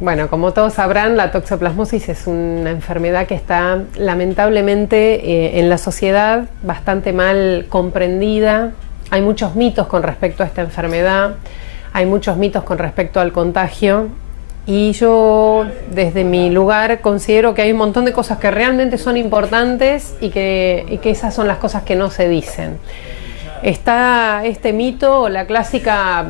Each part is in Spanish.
Bueno, como todos sabrán, la toxoplasmosis es una enfermedad que está lamentablemente en la sociedad bastante mal comprendida. Hay muchos mitos con respecto a esta enfermedad, hay muchos mitos con respecto al contagio y yo desde mi lugar considero que hay un montón de cosas que realmente son importantes y que esas son las cosas que no se dicen. Está este mito, la clásica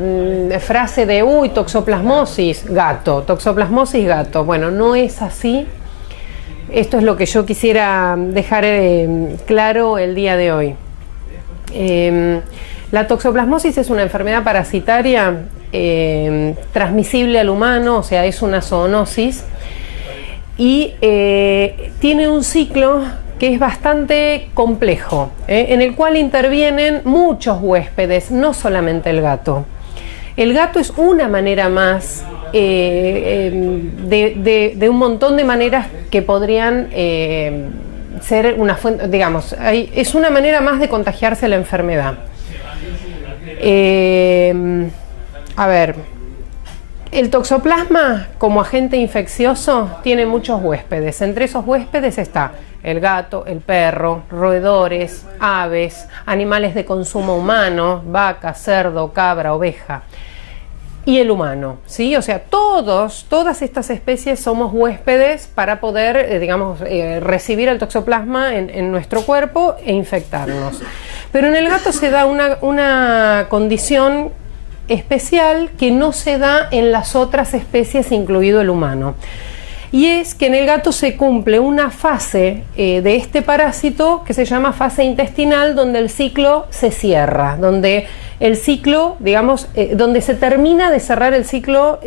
frase de uy, toxoplasmosis, gato, toxoplasmosis, gato. Bueno, no es así. Esto es lo que yo quisiera dejar claro el día de hoy. La toxoplasmosis es una enfermedad parasitaria transmisible al humano, o sea, es una zoonosis y tiene un ciclo que es bastante complejo, en el cual intervienen muchos huéspedes, no solamente el gato. El gato es una manera más de un montón de maneras que podrían ser una fuente, digamos, es una manera más de contagiarse la enfermedad. A ver, el toxoplasma como agente infeccioso tiene muchos huéspedes. Entre esos huéspedes está el gato, el perro, roedores, aves, animales de consumo humano, vaca, cerdo, cabra, oveja y el humano, ¿sí? O sea, todas estas especies somos huéspedes para poder, recibir el toxoplasma en nuestro cuerpo e infectarnos. Pero en el gato se da una condición especial que no se da en las otras especies, incluido el humano. Y es que en el gato se cumple una fase de este parásito que se llama fase intestinal, donde el ciclo se cierra, donde el ciclo, donde se termina de cerrar el ciclo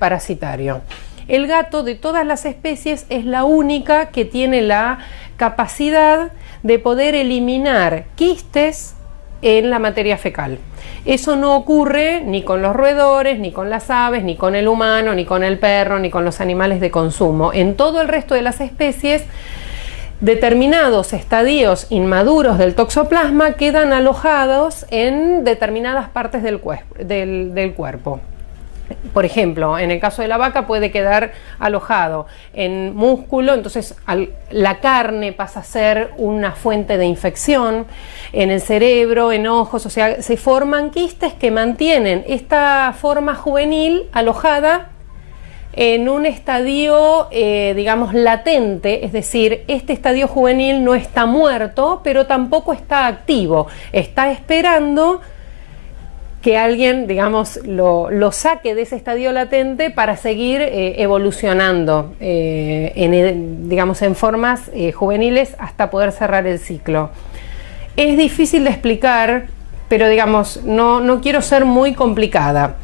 parasitario. El gato de todas las especies es la única que tiene la capacidad de poder eliminar quistes en la materia fecal. Eso no ocurre ni con los roedores, ni con las aves, ni con el humano, ni con el perro, ni con los animales de consumo. En todo el resto de las especies, determinados estadios inmaduros del toxoplasma quedan alojados en determinadas partes del cuerpo. Por ejemplo, en el caso de la vaca puede quedar alojado en músculo, entonces la carne pasa a ser una fuente de infección, en el cerebro, en ojos, o sea, se forman quistes que mantienen esta forma juvenil alojada en un estadio, latente, es decir, este estadio juvenil no está muerto, pero tampoco está activo, está esperando que alguien, lo saque de ese estadio latente para seguir evolucionando en formas juveniles hasta poder cerrar el ciclo. Es difícil de explicar, pero no quiero ser muy complicada.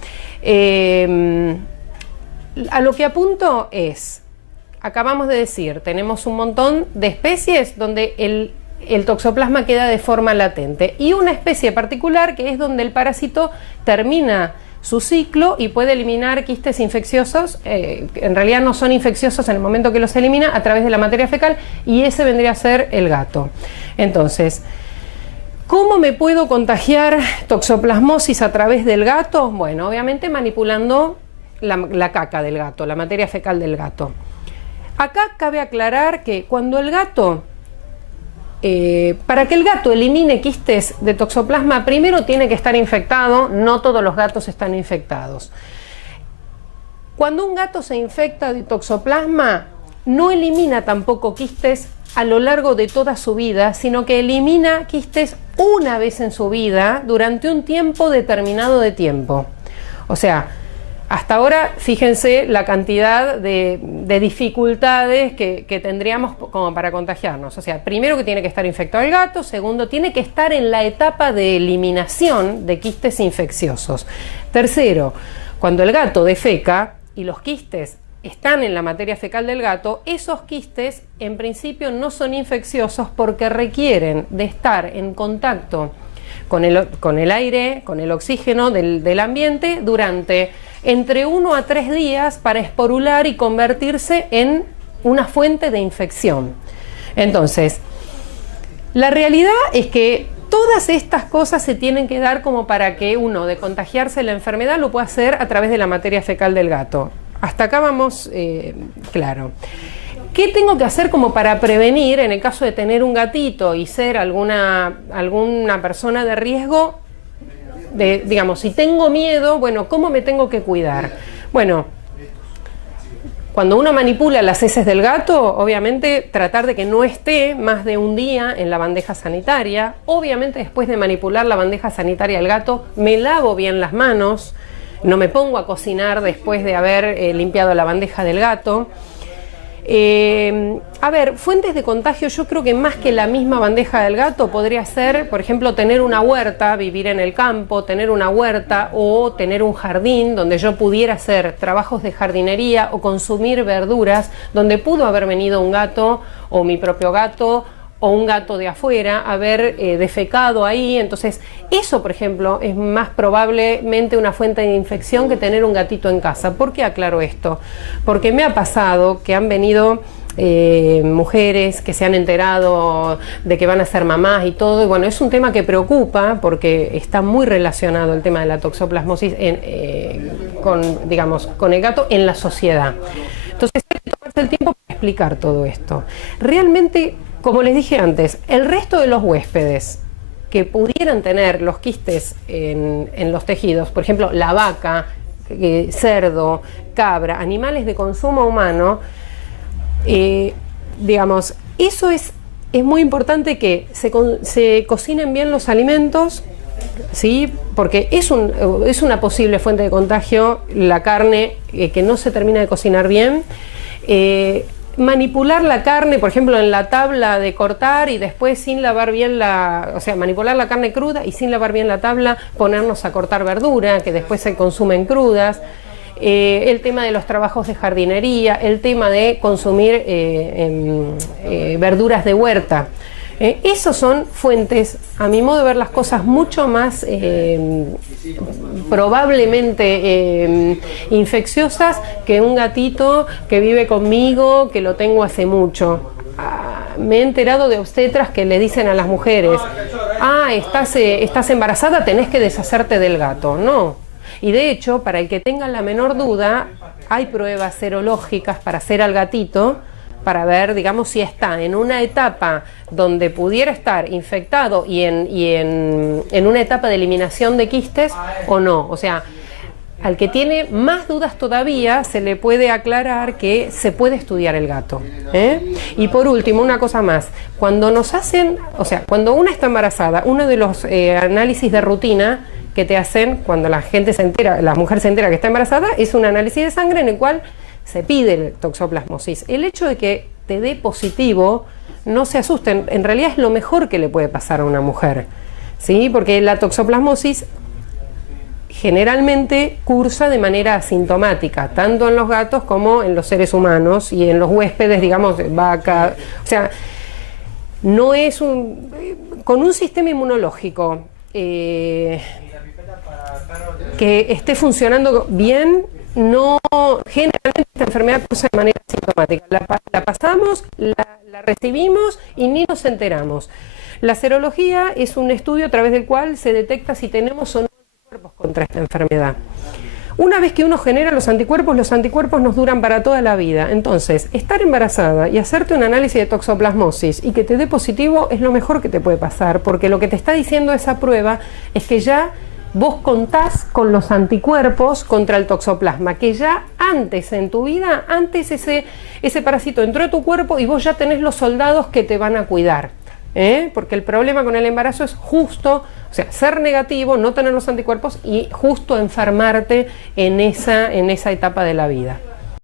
A lo que apunto es, acabamos de decir, tenemos un montón de especies donde el toxoplasma queda de forma latente y una especie particular que es donde el parásito termina su ciclo y puede eliminar quistes infecciosos, en realidad no son infecciosos en el momento que los elimina a través de la materia fecal, y ese vendría a ser el gato. Entonces, ¿cómo me puedo contagiar toxoplasmosis a través del gato? Bueno, obviamente manipulando la caca del gato, la materia fecal del gato. Acá cabe aclarar que cuando el gato para que el gato elimine quistes de toxoplasma, primero tiene que estar infectado. No todos los gatos están infectados. Cuando un gato se infecta de toxoplasma, no elimina tampoco quistes a lo largo de toda su vida, sino que elimina quistes una vez en su vida durante un tiempo determinado de tiempo. O sea, hasta ahora, fíjense la cantidad de dificultades que tendríamos como para contagiarnos. O sea, primero que tiene que estar infectado el gato, segundo, tiene que estar en la etapa de eliminación de quistes infecciosos. Tercero, cuando el gato defeca y los quistes están en la materia fecal del gato, esos quistes en principio no son infecciosos porque requieren de estar en contacto con el aire, con el oxígeno del ambiente durante entre 1 a 3 días para esporular y convertirse en una fuente de infección. Entonces, la realidad es que todas estas cosas se tienen que dar como para que uno, de contagiarse la enfermedad, lo pueda hacer a través de la materia fecal del gato. hasta acá vamos, claro. ¿Qué tengo que hacer como para prevenir en el caso de tener un gatito y ser alguna persona de riesgo? Digamos, si tengo miedo, bueno, ¿cómo me tengo que cuidar? Bueno, cuando uno manipula las heces del gato, obviamente tratar de que no esté más de un día en la bandeja sanitaria. Obviamente después de manipular la bandeja sanitaria del gato, me lavo bien las manos, no me pongo a cocinar después de haber limpiado la bandeja del gato. A ver, fuentes de contagio, yo creo que más que la misma bandeja del gato podría ser, por ejemplo, tener una huerta, vivir en el campo, tener una huerta o tener un jardín donde yo pudiera hacer trabajos de jardinería o consumir verduras, donde pudo haber venido un gato o mi propio gato o un gato de afuera, haber defecado ahí. Entonces, eso, por ejemplo, es más probablemente una fuente de infección que tener un gatito en casa. ¿Por qué aclaro esto? Porque me ha pasado que han venido mujeres que se han enterado de que van a ser mamás y todo, y bueno, es un tema que preocupa porque está muy relacionado el tema de la toxoplasmosis con el gato en la sociedad. Entonces, hay que tomarse el tiempo para explicar todo esto. Realmente, como les dije antes, el resto de los huéspedes que pudieran tener los quistes en los tejidos, por ejemplo, la vaca, cerdo, cabra, animales de consumo humano, digamos, eso es muy importante que se cocinen bien los alimentos, ¿sí? Porque es una posible fuente de contagio la carne que no se termina de cocinar bien. Manipular la carne, por ejemplo, en la tabla de cortar y después sin lavar bien o sea, manipular la carne cruda y sin lavar bien la tabla, ponernos a cortar verdura, que después se consumen crudas. El tema de los trabajos de jardinería, el tema de consumir verduras de huerta. Esos son fuentes, a mi modo de ver las cosas, mucho más probablemente infecciosas que un gatito que vive conmigo, que lo tengo hace mucho. Me he enterado de obstetras que le dicen a las mujeres, estás embarazada, tenés que deshacerte del gato. No. Y de hecho, para el que tenga la menor duda, hay pruebas serológicas para hacer al gatito, para ver, digamos, si está en una etapa donde pudiera estar infectado y en una etapa de eliminación de quistes o no. O sea, al que tiene más dudas todavía, se le puede aclarar que se puede estudiar el gato. Y por último, una cosa más. Cuando cuando una está embarazada, uno de los análisis de rutina que te hacen cuando la mujer se entera que está embarazada, es un análisis de sangre en el cual se pide el toxoplasmosis. El hecho de que te dé positivo, no se asusten, en realidad es lo mejor que le puede pasar a una mujer, ¿sí? Porque la toxoplasmosis generalmente cursa de manera asintomática, tanto en los gatos como en los seres humanos y en los huéspedes, digamos, vaca. O sea, no es con un sistema inmunológico que esté funcionando bien, no, generalmente esta enfermedad cursa de manera asintomática. La pasamos, la recibimos y ni nos enteramos. La serología es un estudio a través del cual se detecta si tenemos o no anticuerpos contra esta enfermedad. Una vez que uno genera los anticuerpos nos duran para toda la vida. Entonces, estar embarazada y hacerte un análisis de toxoplasmosis y que te dé positivo es lo mejor que te puede pasar, porque lo que te está diciendo esa prueba es que ya vos contás con los anticuerpos contra el toxoplasma, que ya antes en tu vida, ese parásito entró a tu cuerpo y vos ya tenés los soldados que te van a cuidar. Porque el problema con el embarazo es justo, o sea, ser negativo, no tener los anticuerpos y justo enfermarte en esa etapa de la vida.